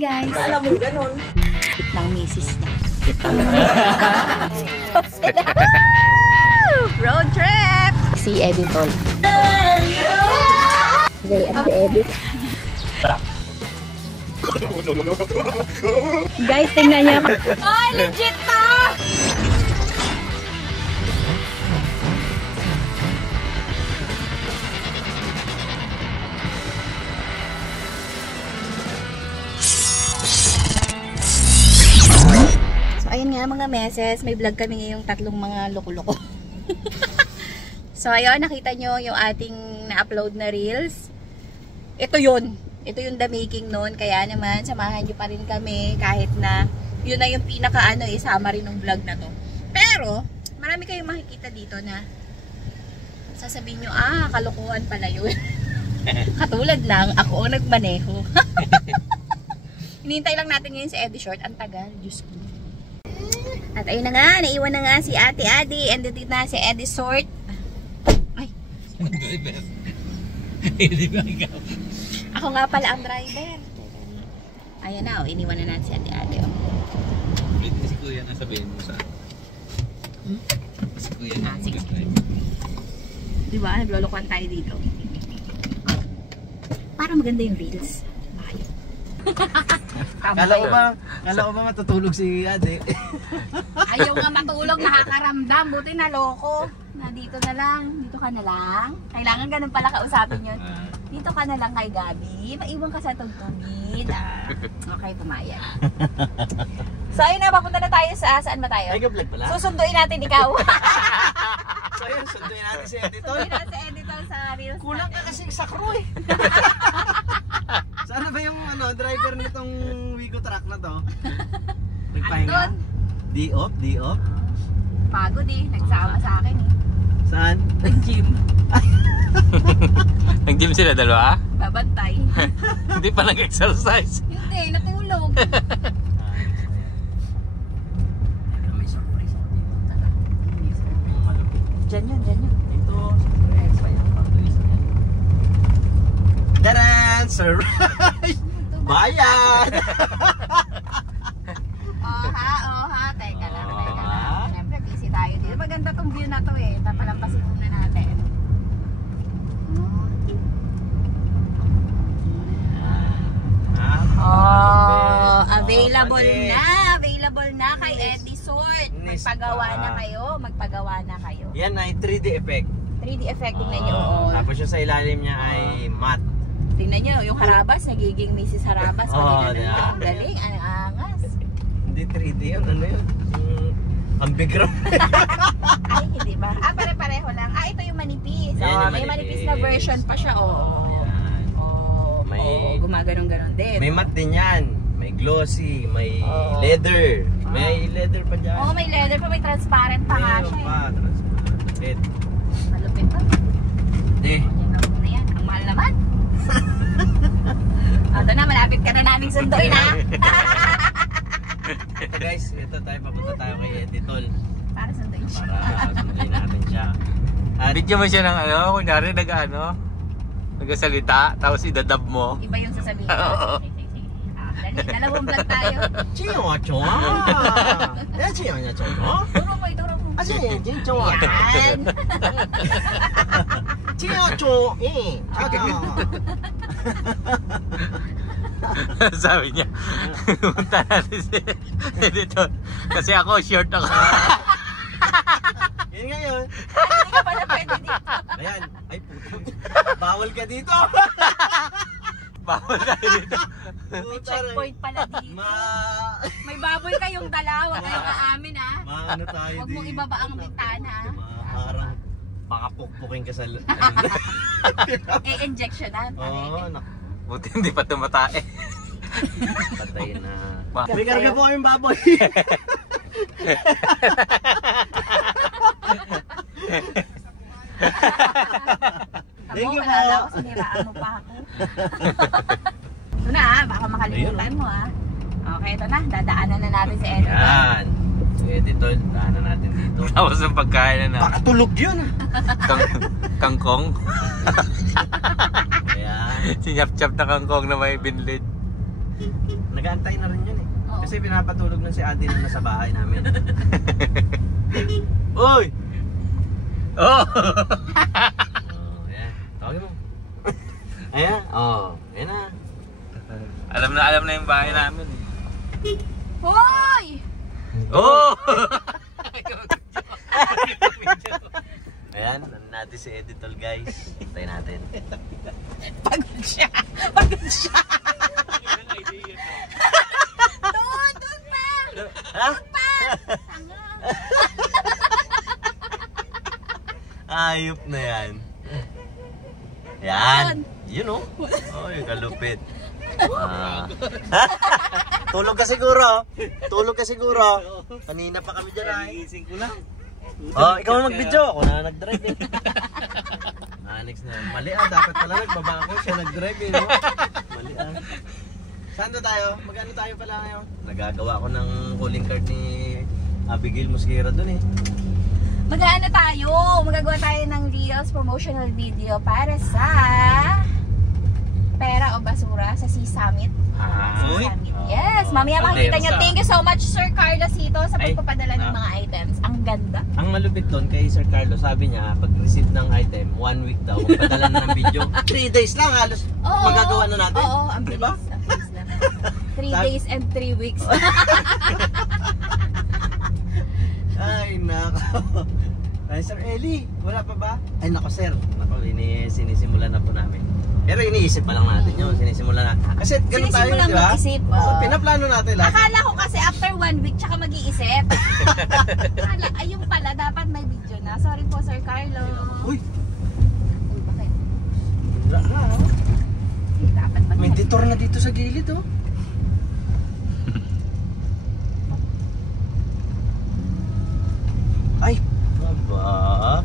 Guys, Alam mo, ganun. ng misis niya. Road trip! Si Eddie Tol. Okay, ang si Eddie. Guys, tingnan niya. Oh, legit to! Ayun nga mga meses, may vlog kami ngayong tatlong mga loko-loko. So ayun, nakita nyo yung ating na-upload na reels. Ito yun. Ito yung the making nun. Kaya naman, samahan nyo pa rin kami kahit na yun na yung pinaka-ano, summary ng vlog na to. Pero, marami kayong makikita dito na sasabihin nyo, kalokohan pala yun. Katulad lang, ako nagmaneho. Hinihintay lang natin ngayon si Eddie Short. Ang tagal, Diyos ko. At ayun na nga, naiwan na nga si Ate Adi and dito na si Eddie Short. Ay. Ako nga pala ang driver. Ayan na, iniwan na natin si Ate Adi. Si Kuya na sabihin mo sa si Kuya na sige. Diba, naglolokohan tayo dito. Para maganda yung reels. Kala ko ba matutulog si Ate? Ayaw nga matulog, nakakaramdam. Buti na loko. Na dito na lang. Dito ka na lang. Kailangan ganun pala kausapin yun. Dito ka na lang kay Gabi. Maiwan ka sa tugtugid. Okay, pumayag. So ayun na, papunta na tayo sa saan ba tayo? Ay, ka-vlog pala? Susunduin natin ikaw. So ayun, sunduin natin si Editor. Sunduin natin si Editor sa reels. Kulang ka kasi sa crew eh. Sana ba yung driver nitong Wigo truck na to? Nagpahinga? D-off? D-off? Pagod eh. Nagsama sa akin eh. Saan? Nag-gym. Nag-gym sila dalawa? Babantay. Hindi pa nag-exercise. Hindi, natulog. May surprise ako dito. Diyan yun, diyan yun. Ito, surprise pa yan. Taran! Surprise! Bayad! Oha. Teka lang. Siyempre, busy tayo dito. Maganda tong view na to eh. Papalampasin muna natin. Available na kay Eddie Short. Magpagawa na kayo. Yan ay 3D effect. 3D effect, tingnan nyo. Tapos yung sa ilalim niya ay matte. Tingnan nyo, yung harabas, nagiging Mrs. Harabas. Diba? Ang galing, ang angas. Hindi 3D yun, ano yun? Ambigram. Ay, hindi ba? Pare-pareho lang. Ito yung manipis. Yan, May manipis na version pa siya. Gumaganong-ganon din. May matte din yan. May glossy, may leather. May leather pa dyan. May leather pa, may transparent pa nga siya. Transparent. Malupit pa. Hindi. Yan. Ang mahal naman. Ito na, malapit ka na naming sunduin ha. Ito guys, papunta tayo kay Eddie Tol. Para sunduin siya. Para sunduin natin siya. Video mo siya ng kunyari nagsalita, tapos idadab mo. Iba yung sasabihin. Dalawang vlog tayo. Chiwa-chiwa! Chiwa-chiwa! Turo mo. Chiwa-chiwa! Yan. Chiwa-chiwa! Sabi niya, punta natin si Editor. Kasi ako, short ako. Yan ngayon. Hindi ka pala pwede dito. Ayan. Ay puto. Bawal ka dito. Bawal ka dito. May checkpoint pala dito. May baboy kayong dala. Huwag kayong aamin ha. Maano tayo dito. Huwag mong ibaba ang bintana. Parang baka pukpukin ka sa injectionan. Buti hindi pa tumatae. Patay na. May karga po kayong baboy. Thank you po. Siniraan mo pa ako. Ito na baka makalimutan mo ha. Okay, ito na. Dadaanan na natin si Eddie. Yan. Si Eddie Tol, daanan natin dito. Tapos ng pagkain na Baka tulog yun. kangkong. Ayan. Sinyap-chap na kangkong na may binlid. Nag-aantay na rin yun eh. Oo. Kasi pinapatulog na si Ate na nasa bahay namin. Uy! Oh! Oh, yan. Tawagin mo. Ayan, oh. Ayan na. alam na yung bahay namin. Hoy! Oh! Ayan, ano natin si Editor guys. Hintay natin. Pagod siya. Pagod siya. Doon pa. Ha? Ayop na yan. Yan. Yun oh. Oy, kalupit. Tulog ka siguro. Tulog ka siguro. Kanina pa kami dyan ay. Gising ko lang. Oh, ikaw ang mag-video. Ako na nag-drive eh. Next na. Mali dapat pala nagbaba ako. Siya nag-drive eh, no? Mali Saan na tayo? Magano tayo pala ngayon? Nagagawa ko ng calling card ni Abigail Mosquera dun eh. Mag-ano tayo? Magagawa tayo ng Reels promotional video para sa Pera o Basura sa Sea Summit. Uy. Yes, mamaya makikita nyo. Thank you so much Sir Carlos Hito sa Ay. pagpapadala ng mga items. Ang ganda. Ang malupit doon kay Sir Carlos, sabi niya, pag-receive ng item, 1 week daw, magpadala na ng video. 3 days lang halos Oo. magagawa na natin. Oo, ang bilis. Diba? Ang bilis lang. 3 Sabi- days and 3 weeks. Ay, nako. Ay, Sir Eli, wala pa ba? Ay, nako sir. Nako, sinisimulan na po namin. Pero iniisip pa lang natin yun. Sinisimulan na. Kasi ganun tayo, Sinisimulan di ba? mag-isip, Oo, oo. pinaplano natin lahat. Akala ko kasi after 1 week tsaka mag-iisip. Akala, ayun pala, dapat may video na. Sorry po Sir Carlo. Uy, Uy, bakit? wala na. Dapat pa. May detour na dito sa gilid, oh. Ay, aba.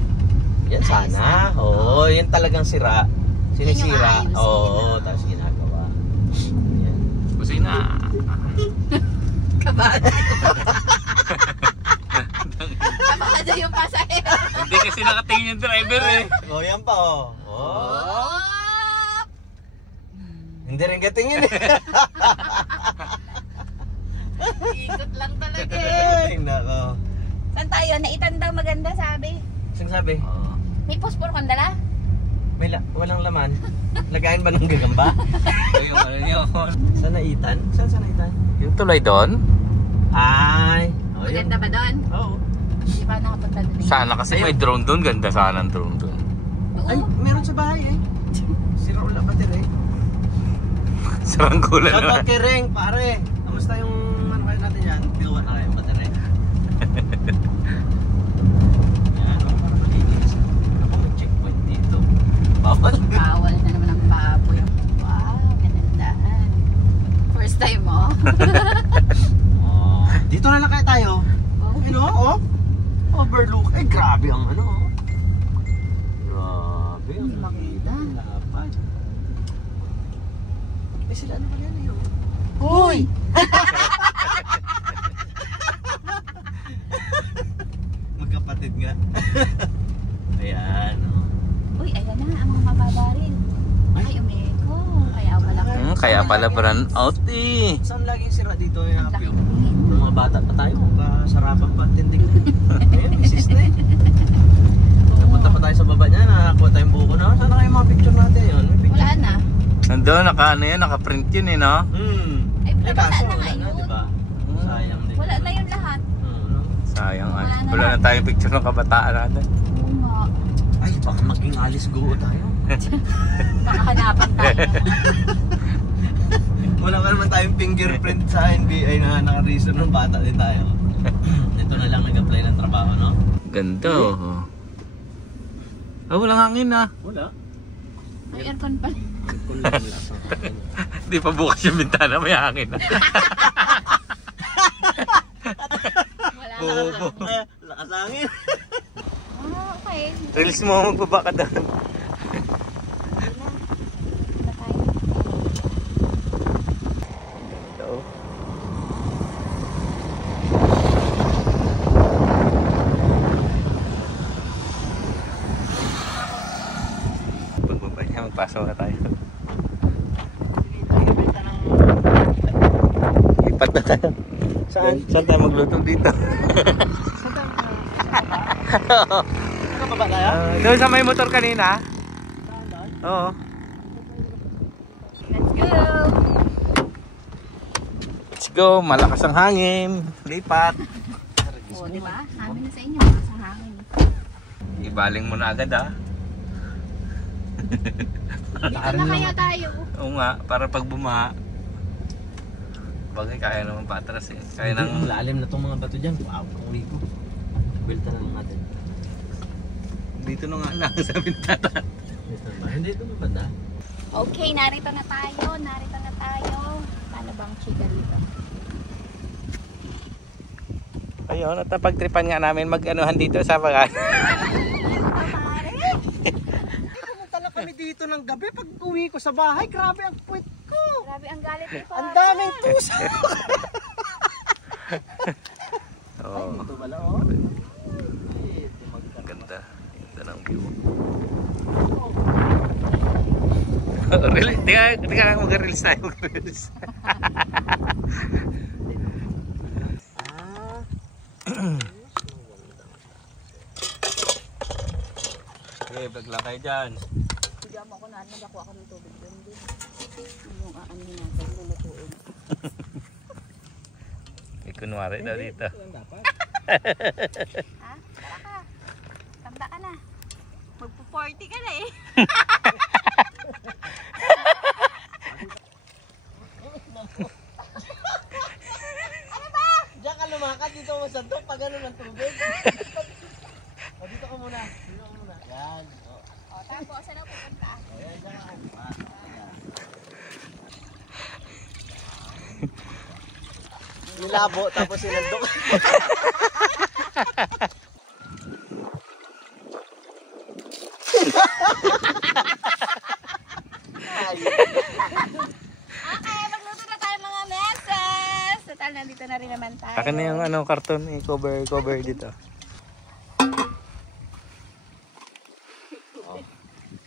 Yan sana. Oo, yan talagang sira. Sinisira. Yun yung Oo, tapos ginagawa. Yan. Kusina. Kabado. Kabado yung pasahero. Hindi kasi nakatingin yung driver eh. Oh, yan pa, oh. Oh. Hindi rin katingin eh. Ikot lang talaga eh. Ay, nako. Saan tayo? Naitan daw maganda sabi. Saan sabi? May pospor kang dala? Walang laman. Lagayin ba ng gagamba? Yung ano yun. Saan naitan? Saan naitan? Yung tulay doon? Ay. Oh, yun. Maganda ba doon? Oo. Di ba nakapunta doon eh? Sana kasi may drone doon. Ganda sana ang drone doon. Oo. Ay, meron sa bahay eh. Sira ulit battery. Saranggola Shout out naman. kay Reng, pare. Kamusta yung ano kayo natin yan? Gawa na kayo battery. Yan, para malinis. Ako may checkpoint dito. Bawal. Bawal na naman ang baboy. Wow, ganandaan. First time mo? Oh. Dito na lang kaya tayo. Oh. You know, oh. Overlook. Ay, grabe ang ano, oh. Grabe ang Hindi makita. lapad. Eh, sila ano pala yan eh, oh. Uy! Magkapatid nga. Ayan, oh. Uy, ayan na, ang mga mababaril. Ay, umeko. Kaya wala ka. Kaya pala brand out eh. Saan laging sira dito yung Ang laki. Nung mga bata pa tayo, sarapan pa, tindig na. Ayun, isis na eh. Napunta pa tayo sa baba niya, nakakuha tayong buko na. Saan na kayo mga picture natin yun? May picture. Wala na. Nandun, naka-print yun eh, no? Ay, wala kaso, na nga wala yun. diba? Sayang din. Wala na yun lahat. No? Sayang ay. Wala na Wala na tayong picture ng kabataan natin. Oo nga. Ay, baka maging alis go tayo. Baka hanapan tayo. Wala ka naman tayong fingerprint sa NBI na naka-reason ng bata din tayo. Ito na lang nag-apply ng trabaho, no? Ganda oh. Ah, walang hangin ah. Wala. May aircon pala. Kung lang wala pa. Hindi pa bukas yung bintana, may hangin ah. Wala na. Bobo. Ay, lakas hangin. Ah, okay. Reels mo magbaba ka doon. Wala tayo. Pagbaba niya, magpasok na tayo. Dito, ibenta ng Lipat na tayo. Saan? Saan tayo magluto dito? Nakababa tayo? Doon sa may motor kanina. Oo. Let's go! Let's go. Malakas ang hangin. Lipat. O, di ba? Sabi na sa inyo, sa hangin. Ibaling mo na agad ah. Dito na kaya tayo. Oo nga, para pag bumaha. Bagay kaya naman patras eh. Kaya nang... lalim na tong mga bato dyan. Wow, ang ligo. Bilta na lang natin. Dito na nga lang sabi ng tata. Hindi ito mabanda. Okay, narito na tayo. Narito na tayo. Paano bang chika dito? Ayun, at napagtripan nga namin mag-anuhan dito sa bagan. Pumunta na kami dito ng gabi. Pag uwi ko sa bahay, grabe ang puwit ko. Grabe ang galit ni Papa. Ang daming tusa. Oo. Ito pala oh. Ang ganda. Ganda ng view. Really? Di ka lang mag-reels tayo. Mag-reels. Okay, vlog lang kayo dyan. Hindi ako na, nagako ako ng tubig doon din. Yung aanin natin, lulutuin. May kunwari daw dito. Ha? Tara ka. Tanda ka na. Magpo-40 ka na eh. Diyan ka lumakad dito mo sa dok pag ano ng tubig. O dito ka muna. Dito ka muna. Yan. O, tapos, saan ako pupunta? Ayan, diyan ka. Nilabo tapos sinandok. Okay, magluto na tayo mga meses. Total, nandito na rin naman tayo. Akin na yung karton, cover dito.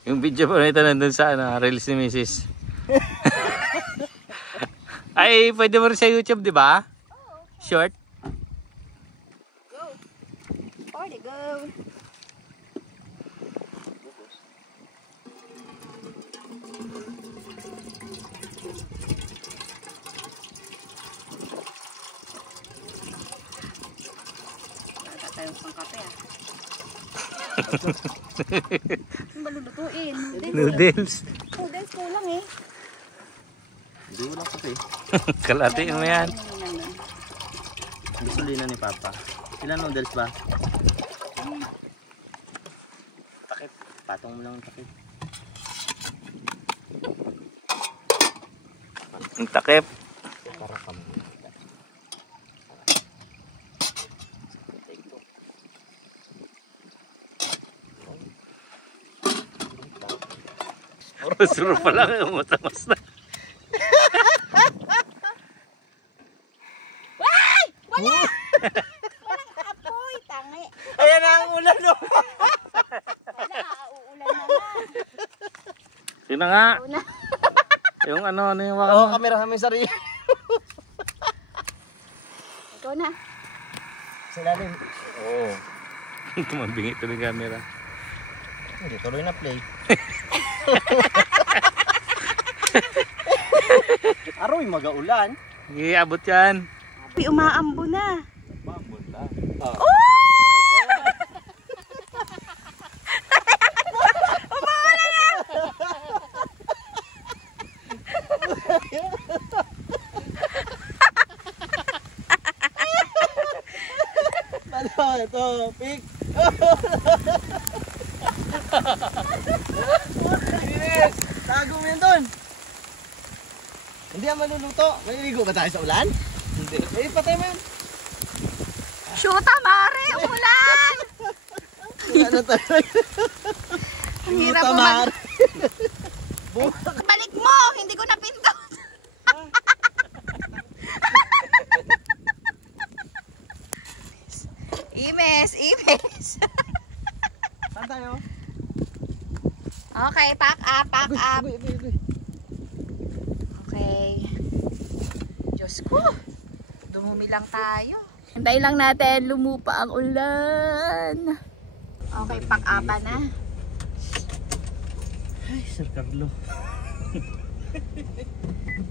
Yung video pa nito nandun sa reels ni Mrs. Ay, pwede mo rin sa YouTube, di ba? Short. Go. 40, go. Wala tayong pang kape ah. Ano ba lulutuin? Noodles. Noodles kulang eh. Hindi wala kape. Kalatiin mo yan. Gasolina ni Papa. Ilan noodles ba? Takip. Patong mo lang ang takip. Ang takip. Para kami. Suro pa lang. Matamas na. Wala! Walang apoy, tangi. Ayan na ang ulan no. Wala, uulan na nga. Sino nga? Una. Yung ano yung Oo, kamera kami sarili. Ikaw na. Sa ilalim. Oo. Tumabingi ito ng camera. Hindi, tuloy na play. Aroy, mag-aulan. Iabot yan. Umaambo na. Mambot na. Oh! Ano, ito, pig. Bilis, tago mo yan doon. Hindi yan maluluto. Maliligo ba tayo sa ulan? Hindi. Eh, patay mo yun. Shoota, Mare! Ulan! Ano tayo? Ang hirap mo Tamar. Balik mo! Hindi ko napindot! Imes! Imes! Saan tayo? Okay, pack up, pack up. Uy. Okay. Diyos ko. Tuloy lang tayo. Hintayin lang natin, lumupa ang ulan. Okay, pang-aba na. Ay, Sir Carlo.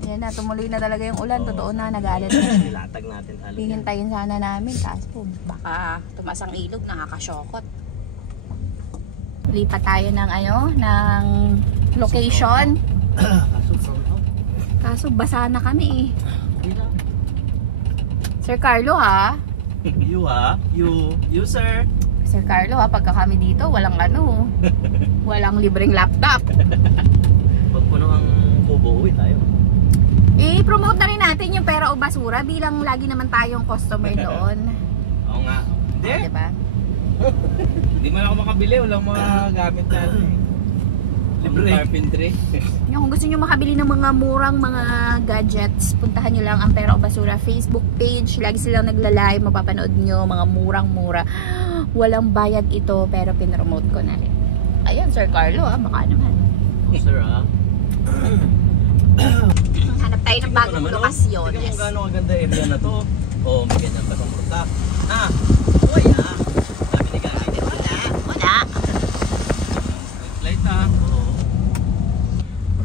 Yan na, tumuloy na talaga yung ulan. Totoo na, nag-aalat na. Nilatag natin alog. Hihintayin sana namin. Kaso po, baka tumas ang ilog, nakakasyokot. Lipat tayo ng ng location. Kaso basa na kami eh. Sir Carlo ha? You ha? You sir? Sir Carlo ha, pagka kami dito, walang walang libreng laptop. Pag puno ang kubo, uwi tayo. I-promote na rin natin yung pera o basura bilang lagi naman tayong customer doon. Oo nga. Hindi. Diba? Hindi man ako makabili. Walang mga gamit natin. Libre. Carpentry. Kung gusto nyo makabili ng mga murang mga gadgets, puntahan nyo lang ang Pera o Basura Facebook page. Lagi silang nagla-live, mapapanood nyo mga murang-mura. Walang bayad ito, pero pinromote ko na rin. Ayan, Sir Carlo baka naman. Oh, sir ha? Hanap tayo ng bagong lokasyon. Tignan mo gano'ng kaganda area na to. Oo, may ganyan pa kang ruta. Uy Sabi ni Gagawin. Wala. Light ha? Oo.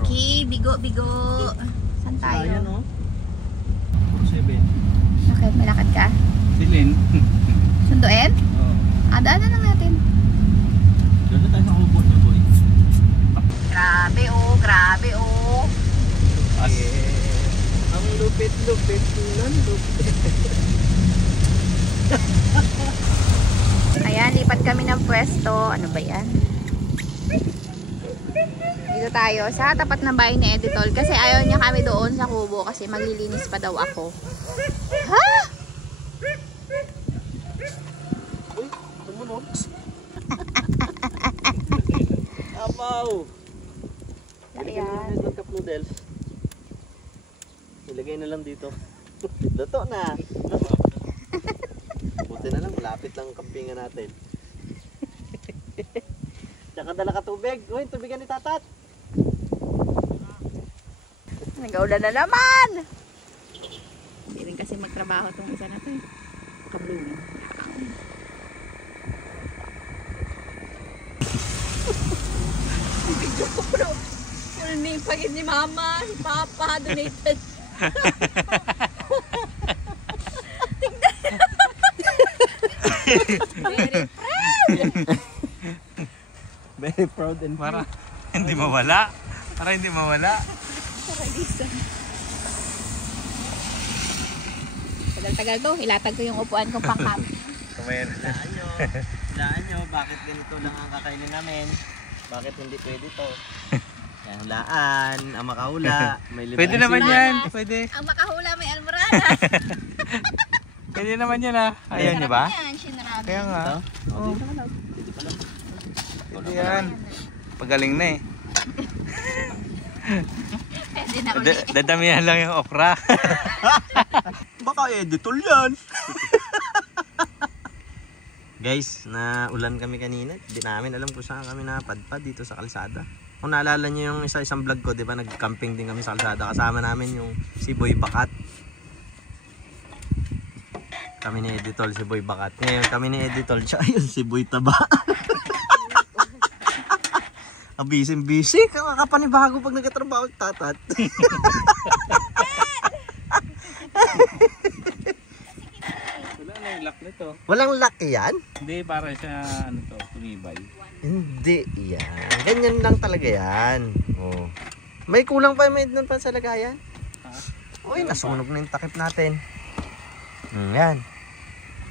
Okay, bigo. Saan tayo? Ayan o. 7. Bakit? Malakad ka? Silin. Sunduin? Oo. Daanan lang natin. Doon na tayo sa kubo na boy. Grabe oh. Ang lupit-lupit ng lupit. Ayan, lipat kami ng pwesto. Ano ba yan? Dito tayo sa tapat ng bahay ni Editol. Kasi ayaw niya kami doon sa kubo kasi maglilinis pa daw ako. Ha? Uy, tumunog. Apaw. Ayan. Ng cup noodles. Ilagay na lang dito. Luto na. Buti na lang, malapit lang ang kampingan natin. Tsaka dala ka tubig. Uy, tubigan ni Tatat. Nag-aulan na naman! Hindi rin kasi magtrabaho itong isa na ito eh. Kabluin. Video ko bro. Full name pagin ni Mama, si Papa, donated. Tingnan. Very proud. Very proud and Para hindi mawala. Tagal-tagal to, ilatag ko yung upuan kong pangkap. Kumain. Hulaan nyo, bakit ganito lang ang kakainin namin? Bakit hindi pwede to? Yan, hulaan, ang makahula, may libre. Pwede naman yan. Pwede. Ang makahula may almoranas. Pwede naman yan Ayan niyo ba? Yan, shinrabi. Kaya nga. Oh, dito pala. Dito pala. Pwede yan. Pagaling na eh. Pwede na uli. Dadamihan lang yung okra. Baka editor yan. Guys, naulan kami kanina. Di namin alam kung saan kami napadpad dito sa kalsada. Kung naalala nyo yung isang vlog ko, di ba nag-camping din kami sa kalsada. Kasama namin yung si Boy Bakat. Kami ni Editol, si Boy Bakat. Ngayon kami ni Editol, siya yun si Boy Taba. Busy. Kakapanibago pag nagkatrabaho at Tatat. Wala na yung lock nito. Walang lock yan? Hindi, para sa tumibay. Hindi yan. Ganyan lang talaga yan. Oh. May kulang pa, may doon pa sa lagayan. Uy, nasunog na yung takip natin. Yan.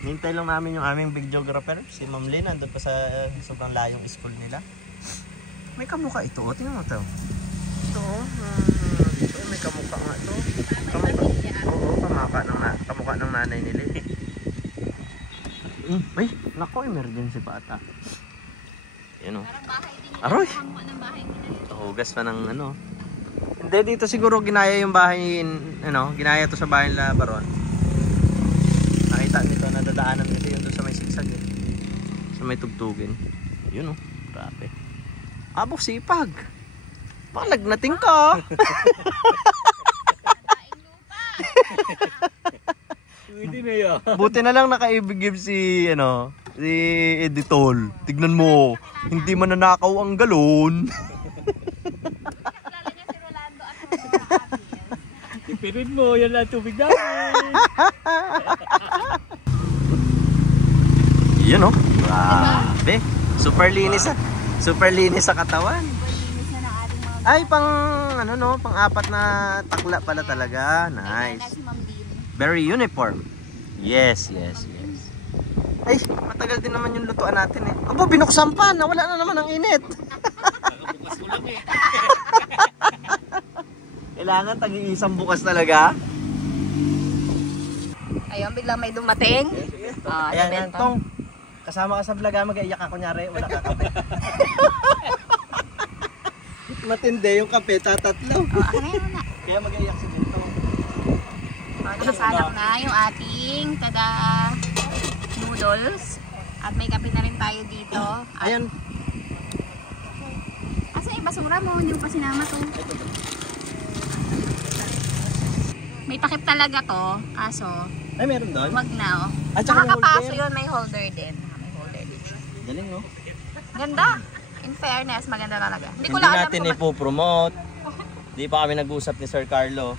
Hintay lang namin yung aming videographer, si Ma'am Lynn. Andun pa sa sobrang layong school nila. May kamukha ito. O, tingnan mo ito. Ito, ito may kamukha nga ito. Oo, kamukha ng nanay nila. Ay, nako, emergency pa ata. Yan o. Aroy! Hugas pa ng ano. Hindi, dito siguro ginaya yung bahay, ginaya to sa bahay nila Baron. Nakita nito, nadadaanan nito yun doon sa may sigsag eh. Sa may tugtugin. Yun o, grabe. Abo, sipag. Baka lagnating ka. Pwede Buti na lang nakaibigib si, si Editol. Tignan mo, hindi mananakaw ang galon. Tipirin mo, yan lang tubig namin. Yan grabe. Super linis sa katawan. Ay, pang pang-apat na takla pala talaga. Nice. Very uniform. Yes. Ay, matagal din naman yung lutuan natin eh. Aba, binuksan pa. Nawala na naman ang init. Bukas ko lang eh. Kailangan tag-iisang bukas talaga. Ayun, biglang may dumating. Ayan, Tong. Kasama ka sa vlog, mag-iiyak ka kunyari, wala ka kape. Matindi yung kape, tatatlo. Kaya mag-iiyak si Tong. Nakasalak na yung ating noodles. At may kape na rin tayo dito. Ayan. Asa iba sumura mo, hindi mo pa sinama to. May takip talaga to, kaso Ay, meron doon? wag na At saka may Nakakapaso holder. yun, may holder din. May holder din siya. Galing, no? Ganda. In fairness, maganda talaga. Hindi ko Hindi lang alam natin kung ipopromote. Hindi pa kami nag-usap ni Sir Carlo.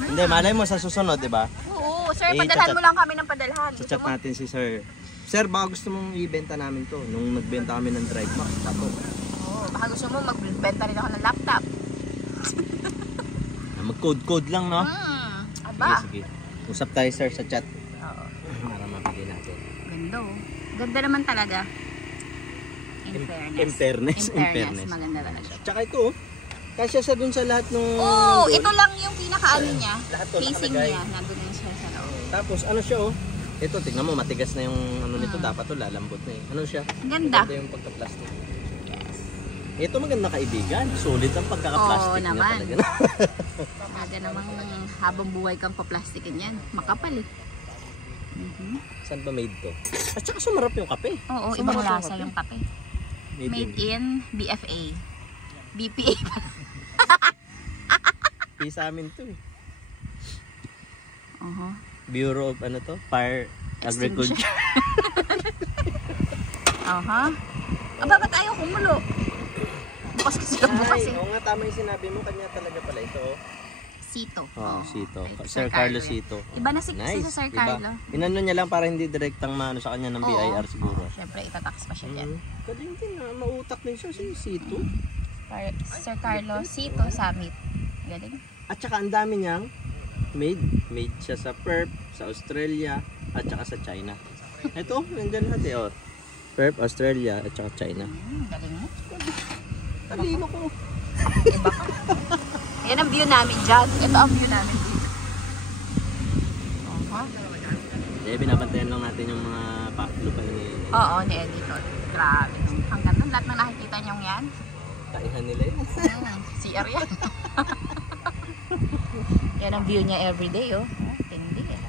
Hindi, malay mo sa susunod, di ba? Oo, sir, Eh, padalhan chat-chat. mo lang kami ng padalhan. Sa chat natin si Sir. Sir, baka gusto mong ibenta namin to. Nung nagbenta kami ng Drive Max, tato. Oo, baka gusto mo magbenta rin ako ng laptop. Mag-code lang, no? Aba. Sige. Usap tayo, Sir, sa chat. Oo. Para mapigay natin. Ganda oh. Ganda naman talaga. In fairness. In fairness. Maganda talaga. Tsaka ito, oh. Kasya sa dun sa lahat nung... Oh, doon. ito lang yung pinakaano niya. Lahat to Facing nakalagay. niya. Nandun na siya sa loob. Tapos, ano siya, oh. Ito, tignan mo, matigas na yung ano nito. Dapat to, lalambot na eh. Ano siya? Ganda. Maganda yung pagka-plastic. Yes. Ito maganda kaibigan. Solid ang pagkaka-plastic Oo niya naman. talaga. Talaga namang habang buhay kang pa-plastikin yan. Makapal eh. Saan ba made to? At saka sumarap yung kape. Oo, Sumarap ibang lasa yung kape. Made in BFA. BPA. Sa amin to eh. Bureau of ano to? Fire Agriculture. Aba, ba't ayaw kumulo? Bukas kasi lang bukas eh. Oo nga, tama yung sinabi mo. Kanya talaga pala ito. Oh. Sito. Sito. Ay, Sir Carlo yan. Sito. Iba na si Sir Carlo. Inano niya lang para hindi direktang maano sa kanya ng BIR siguro. Siyempre, itatax pa siya dyan. Galing din na. Mautak din siya si Sito. Sir Carlo Sito Summit. Galing. At saka ang dami niyang made. Made siya sa Perth, sa Australia, at saka sa China. Ito, nandyan lahat eh. Oh. Perth, Australia, at saka China. Galing mo. Talino ko. Iba ka. Yan ang view namin dyan. Ito ang view namin dito. Binabantayan lang natin yung mga lupa ni... Oo, ni Editor. Grabe. Hanggang nun, lahat ng nakikita niyong yan. Kaihan nila yun. CR yan. Yan ang view niya everyday, oh. Tindi eh.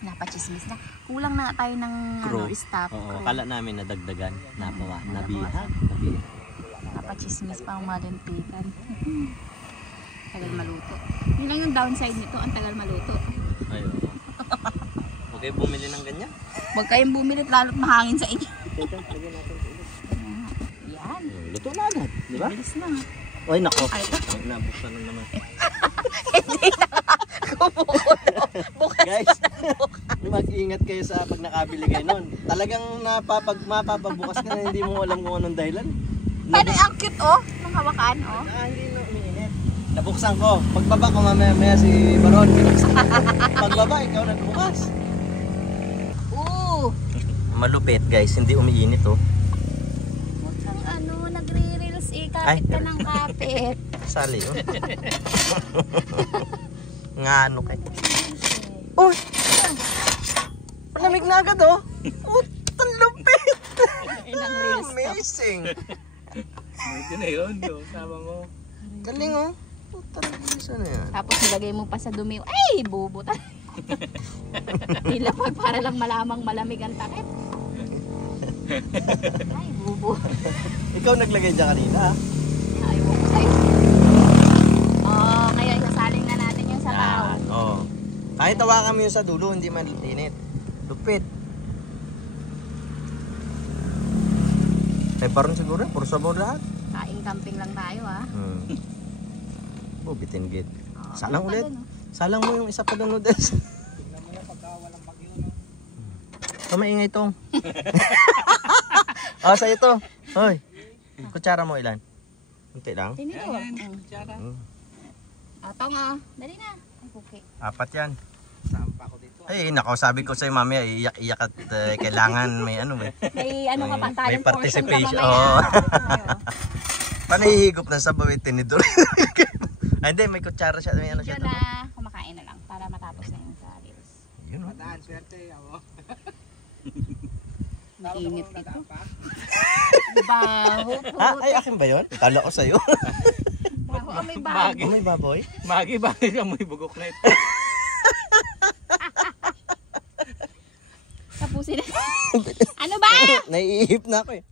Napachismis na. Kulang na tayo ng stop. Oo, akala namin nadagdagan. Nabihag. Napachismis pa ang malintikan. Tagal maluto. Yun lang yung downside nito, ang tagal maluto. Ayun. Huwag kayo bumili ng ganyan. Huwag kayong bumili lalo't mahangin sa inyo. Teka, lagyan natin ito. Yan. Luto na agad, di ba? Bilis na. Ay, nako. Ay, Ay, nabuksan na naman. Hindi na nga. Kumukulo. Bukas Guys, mag-ingat kayo sa pag nakabili kayo nun. Talagang mapapabukas ka na hindi mo alam kung anong dahilan. Paano ang cute, oh? Nung hawakan, oh. Hindi na umiinit. Nabuksan ko. Pagbaba ko mamaya si Baron. Binuksan ko. Pagbaba, ikaw nagbukas. Malupit guys, hindi umiinit oh. Huwag kang nagre-reels eh. Kapit ka ng kapit. Sali oh. Nga ano kayo. Oh! Palamig na agad oh. Oh, ang lupit. Ilang reels to. Amazing. Ito na yun, sama mo. Galing oh. Ano yan? Tapos nilagay mo pa sa dumi. Ay, bubutan. Nilapag para lang malamang malamig ang takip. Ay, bubo. Ikaw naglagay dyan kanina. Ay, bubo. Ay. Oh, kaya isasaling na natin yung sa Kahit tawakan mo yun sa dulo, hindi man init. Lupit. May baron siguro, puro sabaw lahat. Kain camping lang tayo ah. Oh, bitin git. Oh, Salang ano pa ulit. dun, oh? Salang mo yung isa pa ng noodles. Maingay tong. Sa'yo to. Hoy. Kutsara mo ilan? Unti lang. Tinito. Atong ah. Dali na. Ay, okay. 4 yan. Ay, nako, sabi ko sa'yo mamaya, iyak-iyak at kailangan may ano eh. May ano ka pa, May talent portion ka participation. mamaya. Oo. Ayo. Panahihigop ng sabaw yung tinidor. Ay, hindi, may kutsara siya. May ano siya. Yun na, kumakain na lang para matapos na yun sa reels. Yun, oh. Daan, swerte ako. Mainit ito. Baho po. Ay, akin ba yun? Kala ko sa'yo. Baho, may baho. Oh, may baboy? Magi, bakit ka may bugok na ito? Tapusin na. Ano ba? Naiihip na ako eh.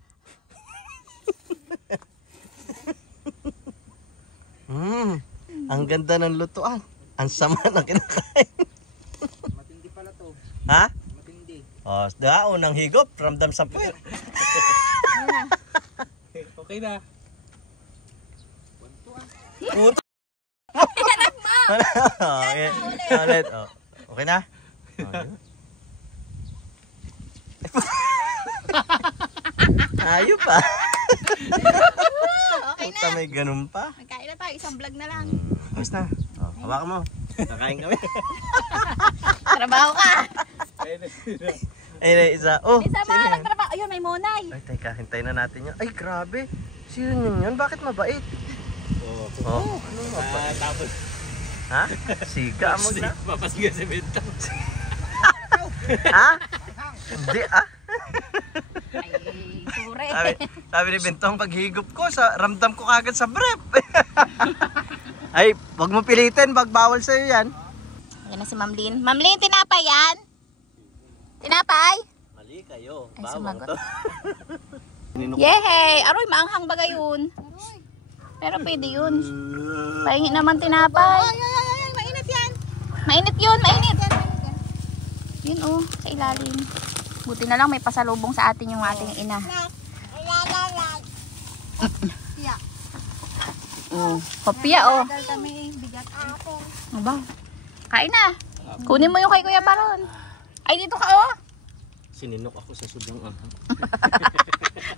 Ang ganda ng lutuan. Ang sama na kinakain. Matindi pala to. Ha? Matindi. Oh, unang higop, ramdam sa puwet. Okay na. Puto. Okay. Ulit. Oh. Okay na? Ayo pa. Okay Puta, na. may ganun pa. Magkain na tayo, isang vlog na lang. Basta. Oh, hawakan mo. Kakain kami. Trabaho ka. Ay, isa. Oh, Isa sino ba? yan? Nagtrabaho. Ayun, may monay. Ay, teka, hintayin na natin yun. Ay, grabe. Sino yun? Bakit mabait? Oh, ano mabait? Tapos, Ha? Siga mo na. papasiga si Benta. Ha? Hindi ah. Ay, sure. Sabi ni Bentong, paghigop ko, ramdam ko kagad sa brief. Ay, wag mo pilitin, bawal sa'yo yan. Ayan na si Ma'am Lynn. Ma'am Lynn, tinapay yan? Tinapay? Mali kayo. Ay, sumagot. to. Yehey! Aroy, maanghang ba yun? Pero pwede yun. Pahingi naman tinapay. Ay, mainit yan. Mainit yun, mainit. Yun oh, sa ilalim. Buti na lang may pasalubong sa atin yung ating ina. Kopya oh. Aba, kain na. Kunin mo yung kay Kuya Baron. Ay, dito ka oh. Sininok ako sa sobrang ahang.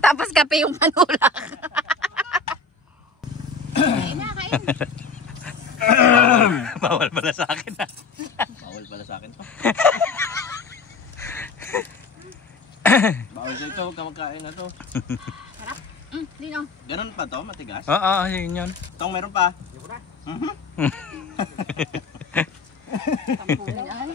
Tapos kape yung manulak. Kain na, kain. Bawal pala sa akin ha. Bawal pala sa akin to. Bawal sa ito, huwag ka magkain na to. Sarap. Dino. Ganun pa to, matigas? Oo, yun yun. Tong meron pa. Tampunan.